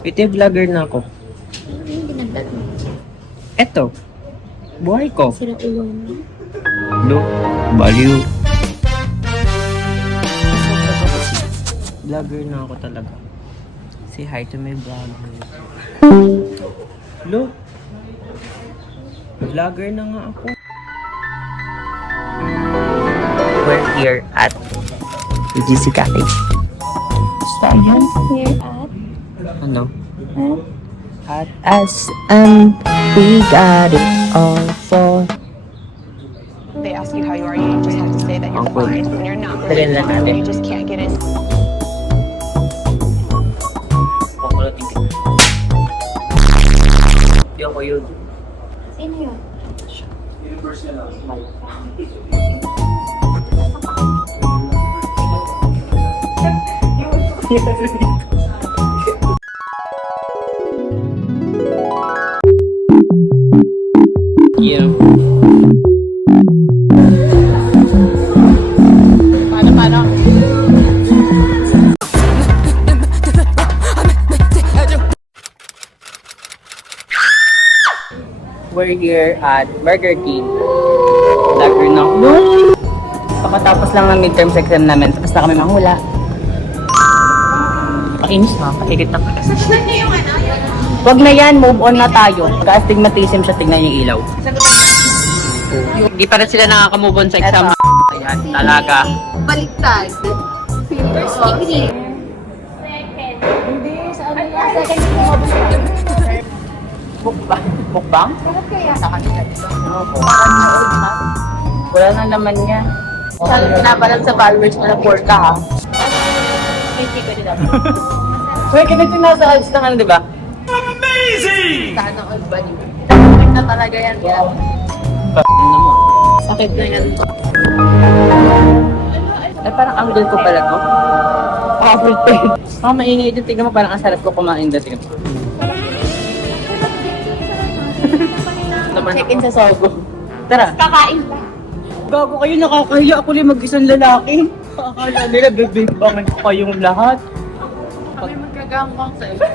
Ito vlogger na ako. Hindi nagdag mo. Eto. Buhay ko. Sira ulo mo. Look. Value. Vlogger na ako talaga. Say hi to my vlogger. Look. Vlogger na nga ako. We're here at GC Cafe. Here at... Ano? At... At us and we got it all for. They ask you how you are, you just have to say that you're Okay. fine when you're not Dali really lang fine, natin. you just can't get in. Hindi ako yun. Sino yun? Yeah. Paano? We're here at Burger King. Vlogger na ako. Pakatapos lang ng midterm exam namin, tapos na kami manghula. Pakainis na, pakikita ko. Wag na yan, move on na tayo. Ka-astigmatism siya, tignan yung ilaw. Hindi pa rin sila nakaka-move on sa exam. Ayan, talaga. Baliktad. First degree. Hindi, sa ano yan? Second degree. Mukbang? Mukbang? Bakit kaya? Sa kanila. Wala na naman niya. Sana pinapalag sa followers mo na 4 ka ha. Hindi ko nila. Uy, ganito yung nasa ads ng ano, di ba? Sana all bali. Pinapakit na talaga yan. Kaya sakit na yan. Ay, parang angle ko pala to. Apple pen. Parang maingay dyan. Tignan mo, parang ang sarap ko kumain dyan. Tignan mo. Naman Check in sa Sogo. Tara. Kakain pa. Gago kayo, nakakahiya ako lang mag-isang lalaki. Akala nila, bibigbangan ko kayong lahat. Kami magkagangkang sa iyo.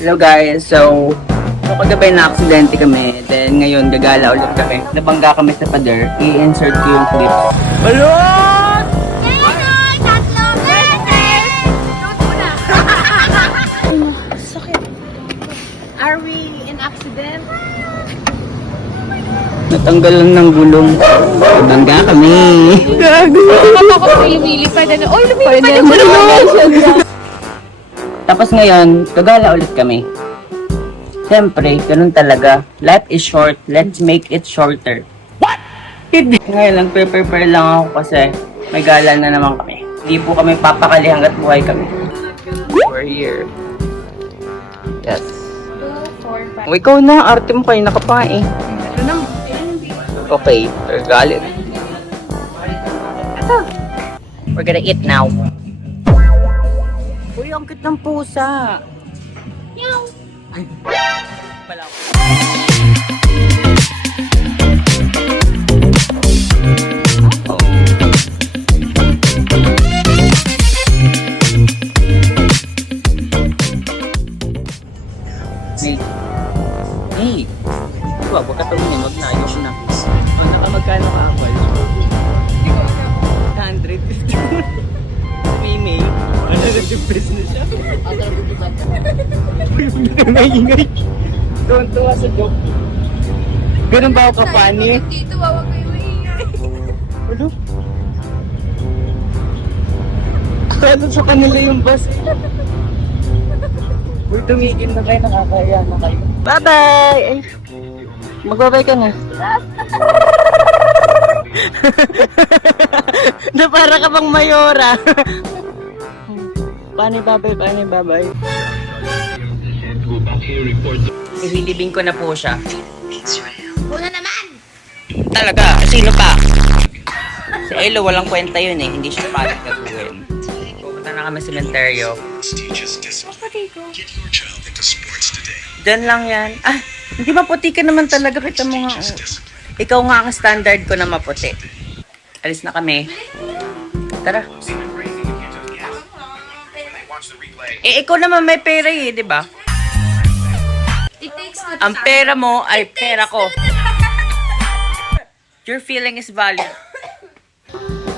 Hello guys, so kagabi na aksidente kami, then ngayon gagala ulit kami. Nabangga kami sa pader, i-insert ko yung clip. Hello! Are we in accident? Natanggal lang ng gulong. Nabangga kami. Gago! Ako lumilipad. Oy, lumilipad! Tapos ngayon, gagala ulit kami. Siyempre, ganun talaga. Life is short, let's make it shorter. What? Hindi. Ngayon lang, prepare lang ako kasi may gala na naman kami. Hindi po kami papakali hanggat buhay kami. We're here. Yes. 2, 4, 5. O, ikaw na, arte mo kayo nakapae. Ito na. Okay, galit. We're gonna eat now. Uy, ang cute ng pusa. Meow. Ay, pala ako. Hey, wag ka tumingin, wag na, ayos na. Nakamagkano ka ako? 100. Mimi, ano na depress na siya? Naingay. Tuwan-tuwa sa joke. Ganun ba ako kapani? Dito, wawag kayo maingay. Ano? Akala sa kanila yung bus. Uy, tumigil na kayo, nakakaya na kayo. Bye-bye! Ay, magbabay ka na. Na para ka bang mayora. Paano babay? Ihilibing ko na po siya. Una naman! Talaga, sino pa? Si Elo, walang kwenta yun eh. Hindi siya palit gagawin. Pupunta na kami sa sementeryo. Diyan lang yan. Ah, hindi maputi ka naman talaga. Kita mo nga. Ikaw nga ang standard ko na maputi. Alis na kami. Tara. Eh, ikaw naman may pera eh, di ba? It takes two. Ang pera mo ay pera ko. Your feeling is valid.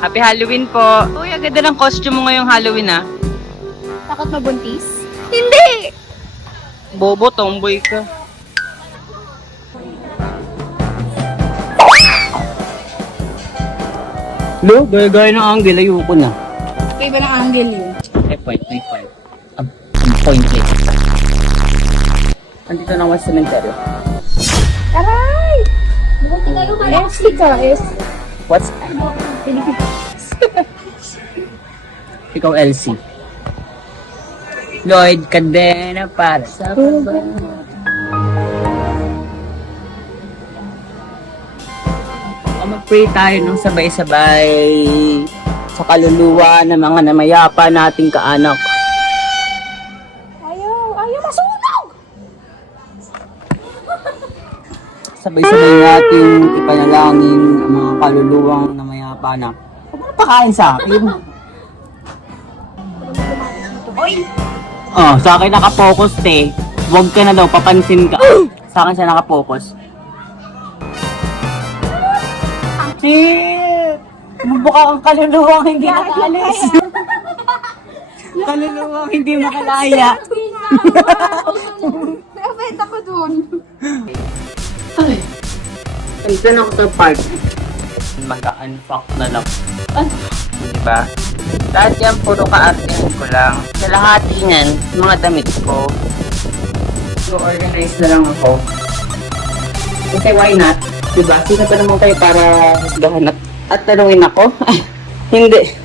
Happy Halloween po. Uy, ang ganda ng costume mo ngayong Halloween ah. Takot mabuntis? Hindi! Bobo, tomboy ka. Lo, gaya-gaya ng angle, ayoko na. Kaya ba ng angle yun? May point. Ang point eh. Andito na ako sa cemetery. Aray! Yes, ka. Yes. What's Ikaw, Elsie. Lloyd Cadena para sa baba. Mag-pray tayo ng sabay-sabay sa kaluluwa ng mga namayapa nating kaanak. Ayaw masunog! Sabay-sabay nating ipanalangin ang mga kaluluwang namayapa na. Huwag mo pakain sa akin. Oh, sa akin nakapokus te. Huwag ka na daw, papansin ka. Sa akin siya nakapokus. Shit! Mabukha kang kaluluwang hindi nakaalis. Kaluluwang hindi makalaya. Na-offend ako dun. Ay, ito na ako sa park. Mag-unfuck na lang. Diba? Lahat yan, puro ka-artihan ko lang. Sa lahati niyan, mga damit ko. So, organize na lang ako. Kasi why not? Diba? Sino pa naman kayo para husgahan at tanungin ako? Hindi.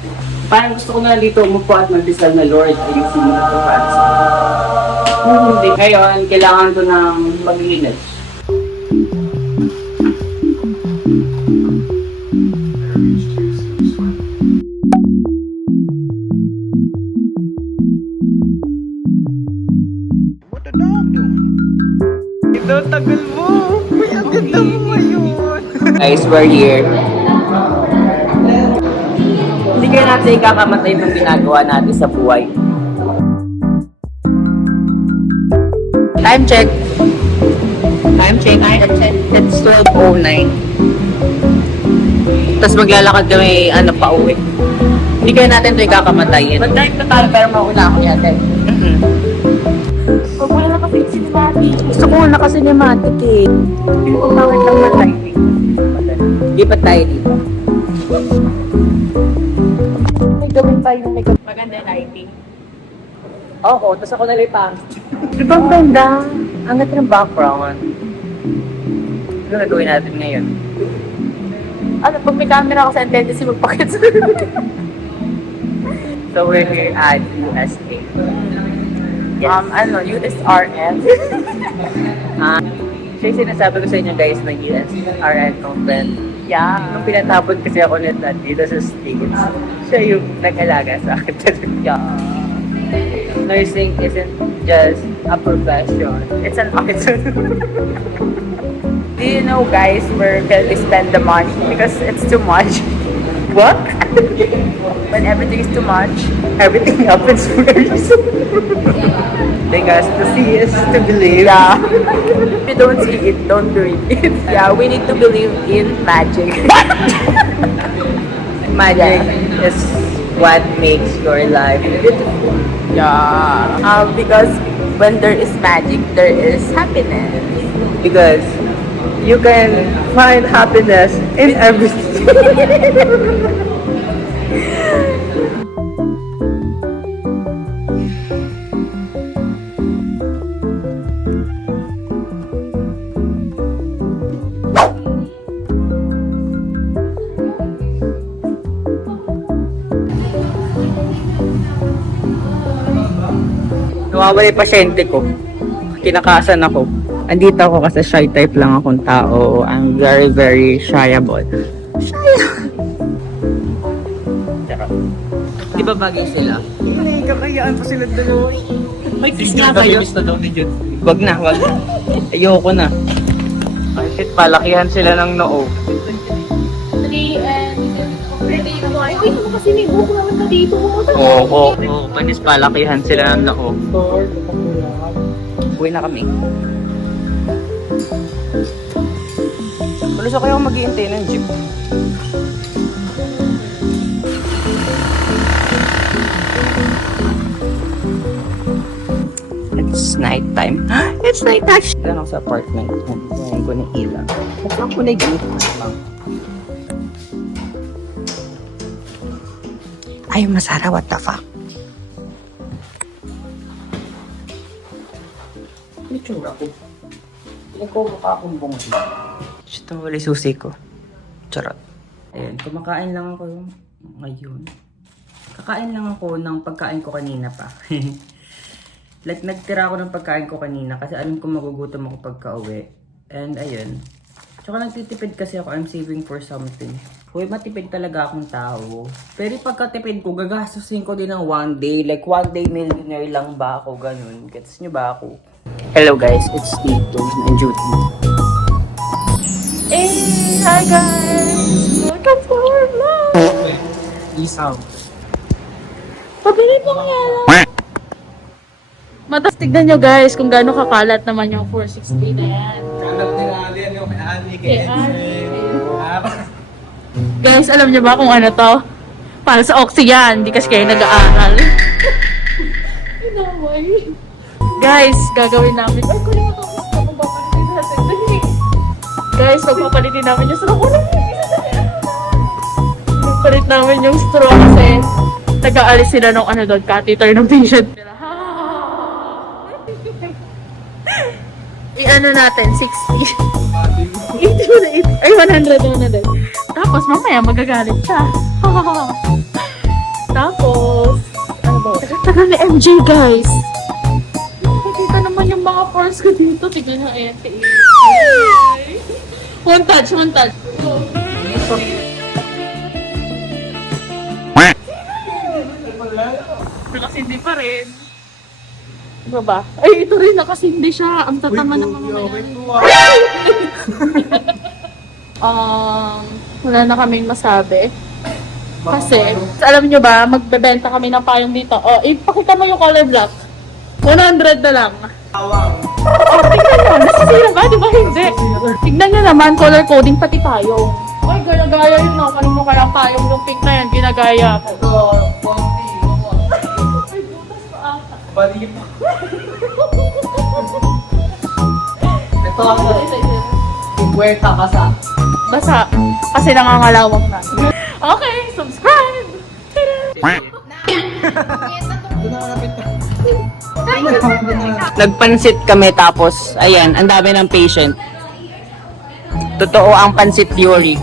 Parang gusto ko na dito umupo at mag-disal na Lord. Ayusin mo na ito para sa hindi. Ngayon, kailangan ko ng maglinis. Ito, tagal mo. Uy, ang ganda mo ngayon. Guys, we're here. Hindi kaya natin ikakamatay itong ginagawa natin sa buhay. Time check. It's 12:09. Tapos maglalakad kami, pa uwi. Hindi kaya natin ito ikakamatay. Mag-drive na tayo pero mauna ako yate. Huwag mo na kasi cinematic. Gusto ko na kasi cinematic eh. Hindi ko bakit lang na timing. Lipat tayo dito. May gawin pa yung maganda lighting. Oo, tapos ako nalipang. Di ba ang ganda? Ang ganda ng background. Ano gagawin natin ngayon? Ano, pag may camera kasi ang tendency magpakit sa So we're here at USA. Yes. USRN. Siya yung sinasabi ko sa inyo guys ng USRN conference. Yeah. Nung pinatapon kasi ako nito dito sa States, siya yung nag-alaga sa akin talaga. Nursing isn't just a profession, it's an art. Do you know, guys, where can we spend the money? Because it's too much. What? When everything is too much. Everything happens for a reason. Because to see is to believe. Yeah. If you don't see it, don't read it. Yeah, we need to believe in magic. Magic is what makes your life beautiful. Yeah. Because when there is magic, there is happiness. Because you can find happiness in everything. Nawawala yung pasyente ko. Kinakasan ako. Andito ako kasi shy type lang akong tao. I'm very, very shyable. Di ba bagay sila? Hindi, kakayaan pa sila dalawa. May kiss nga kayo. Wag na, wag na. Ayoko na. Ay shit, palakihan sila ng noo. 3 and... Ay, wait mo kasi may buhok naman na dito. Oo, panis palakihan sila ng noo. Uwi na kami. Pulis ako yung mag-iintay ng jeep. It's night time. It's night time! Diyan ako sa apartment. Ngayon ko ng ilaw. Buksan ko na yung gate. Ay, Masara, what the fuck? May tsura ko. Hindi ko mukha akong bunga. Shit, wala susi ko. Charot. Ayun, kumakain lang ako ngayon. Kakain lang ako ng pagkain ko kanina pa. Like, nagtira ako ng pagkain ko kanina kasi alam ko magugutom ako pagka uwi. And ayun. Tsaka nagtitipid kasi ako, I'm saving for something. Uy, matipid talaga akong tao. Pero pagkatipid ko, gagastusin ko din ng one day. Like, one day millionaire lang ba ako, ganun. Gets nyo ba ako? Hello guys, it's Tito and Judy. Hey, hi guys! Welcome to our vlog! Isaw. Pabili po kaya lang. Matas, tignan nyo guys kung gaano kakalat naman yung 460 na yan. Kalat nila alien yung ani kay Guys, alam nyo ba kung ano to? Para sa Oxy yan, hindi kasi kayo nag-aaral. Inaway. Guys, gagawin namin. Ay, kunin mo ito. Magpapalitin natin. Dali. Guys, magpapalitin namin yung straw. Nagpalit namin yung straw kasi nag-aalis sila ng ano doon, catheter ng patient nila. I-ano natin, 60. 80 ay 100 na din. Tapos mamaya magagalit siya. Tapos, ano ba? Tagal ni MJ guys. Nakikita naman yung mga pores ko dito. Tignan nyo, ayan, tiis. One touch, one touch. Nakasindi pa rin. Diba ba? Ay, ito rin, nakasindi siya. Ang tatama ng mga wala na kaming masabi. Kasi, alam nyo ba, magbebenta kami ng payong dito. Oh, ipakita mo yung color block. 100 na lang. Oh, tignan nyo. Nasisira ba? Di ba hindi? Tignan nyo naman, color coding pati payong. Ay, ginagaya yun na. Kanino ka lang payong yung pink na yan, ginagaya ko. Ay, butas pa ata. Bali pa. Ito ako. Puwerta ka sa. Basa. Kasi nangangalawang na. Okay, subscribe! Nagpansit kami tapos, ayan, ang dami ng patient. Totoo ang pansit theory.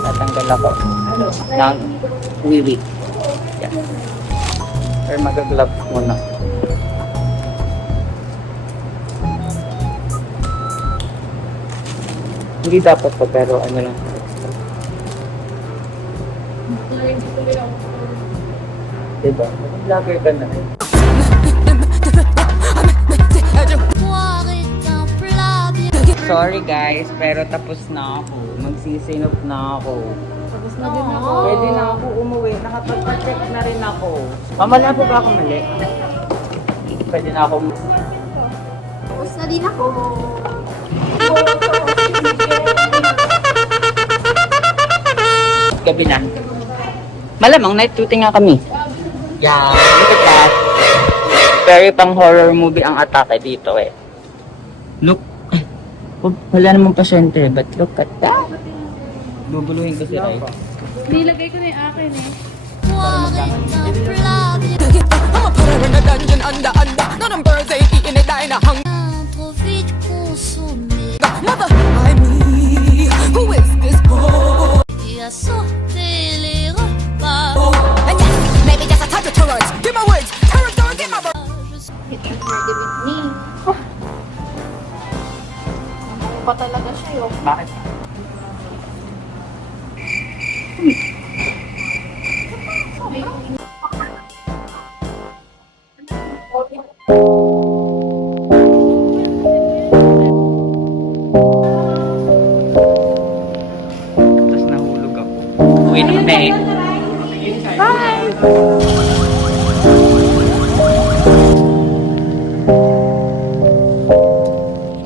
Tatanggal ako ng wiwi. Yan. Pero mag-gloves muna. Hindi dapat pa, pero ano lang. Diba? Vlogger ka na. Sorry guys, pero tapos na ako. Magsisinop na ako. Tapos na din ako. Pwede na ako umuwi. Nakapagpa-check na rin ako. Mamala po ba ako mali? Pwede na ako. Tapos na din ako. Gabi na. Malamang night shooting nga kami. Yeah, look at that. Very pang horror movie ang atake dito eh. Look. Oh, wala namang pasyente, but look at that. Bubuluhin ko si Rai. Nilagay ko na yung akin eh. I'm a putter in a dungeon under. None of them birds ain't eating it, dying a hunger. Mother, I me. Who is this boy? And yes, maybe just a touch of terrors. Give my words, terrors don't get my words. It's ready with me. Tapos nahulog ako. Uwi na kami.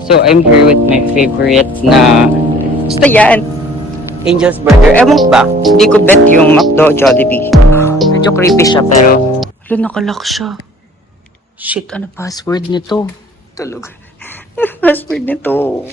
So, I'm here with my favorite na... Basta yan. Angel's Burger. Ewan ko ba? Hindi ko bet yung McDo Jollibee. Medyo creepy siya pero... Wala, nakalock siya. Shit, ano password nito? Tulog. Ano password nito?